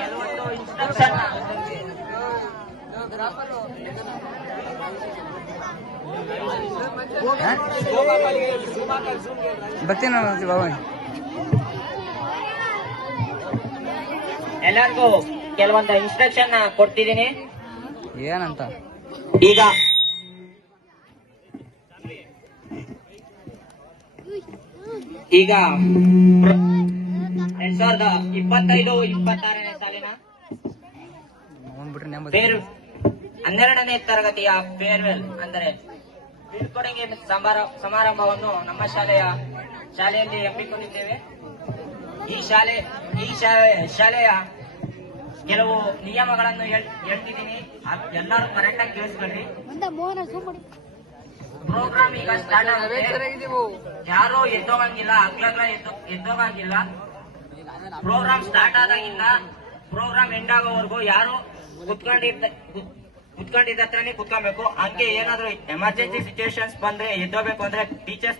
ಕೆಲವೊಂದು ಇನ್ಸ್ಟ್ರಕ್ಷನ್ ಬರ್ತೀನಿ ಬಾಬಾ. ಎಲ್ಲರಿಗೂ ಕೆಲವೊಂದು ಇನ್ಸ್ಟ್ರಕ್ಷನ್ ಕೊಡ್ತಿದ್ದೀನಿ. ಏನಂತ? ಈಗ ಈಗ 2025-26ನೇ ಸಾಲಿನ 12ನೇ ತರಗತಿಯ ಫೇರ್ವೆಲ್ ಅಂದರೆ ಬೀಳ್ಕೊಡುಗೆ ಸಮಾರಂಭವನ್ನು ನಮ್ಮ ಶಾಲೆಯಲ್ಲಿ ಹಮ್ಮಿಕೊಂಡಿದ್ದೇವೆ. ಈ ಶಾಲೆಯ ಕೆಲವು ನಿಯಮಗಳನ್ನು ಹೇಳ್ತಿದ್ದೀನಿ, ಎಲ್ಲರೂ ಕರೆಕ್ಟ್ ಆಗಿ ಕೇಳಿಸ್ಕೊಳ್ಳಿ. ಪ್ರೋಗ್ರಾಮ್ ಈಗ ಸ್ಟಾರ್ಟ್ ಆಗುತ್ತೆ. ಯಾರು ಎದ್ದೋಗಂಗಿಲ್ಲ, ಎದ್ದೋಗಂಗಿಲ್ಲ. ಪ್ರೋಗ್ರಾಮ್ ಸ್ಟಾರ್ಟ್ ಆದಾಗಿಂದ ಪ್ರೋಗ್ರಾಮ್ ಎಂಡ್ ಆಗೋವರೆಗೂ ಯಾರು ಕುತ್ಕೊಂಡಿದ್ದ ಹತ್ರನೇ ಕುತ್ಕೊಬೇಕು. ಹಂಗೆ ಏನಾದ್ರು ಎಮರ್ಜೆನ್ಸಿ ಸಿಚುವೇಶನ್ಸ್ ಬಂದ್ರೆ ಎದ್ದೋಗ್ಬೇಕು ಅಂದ್ರೆ ಟೀಚರ್ಸ್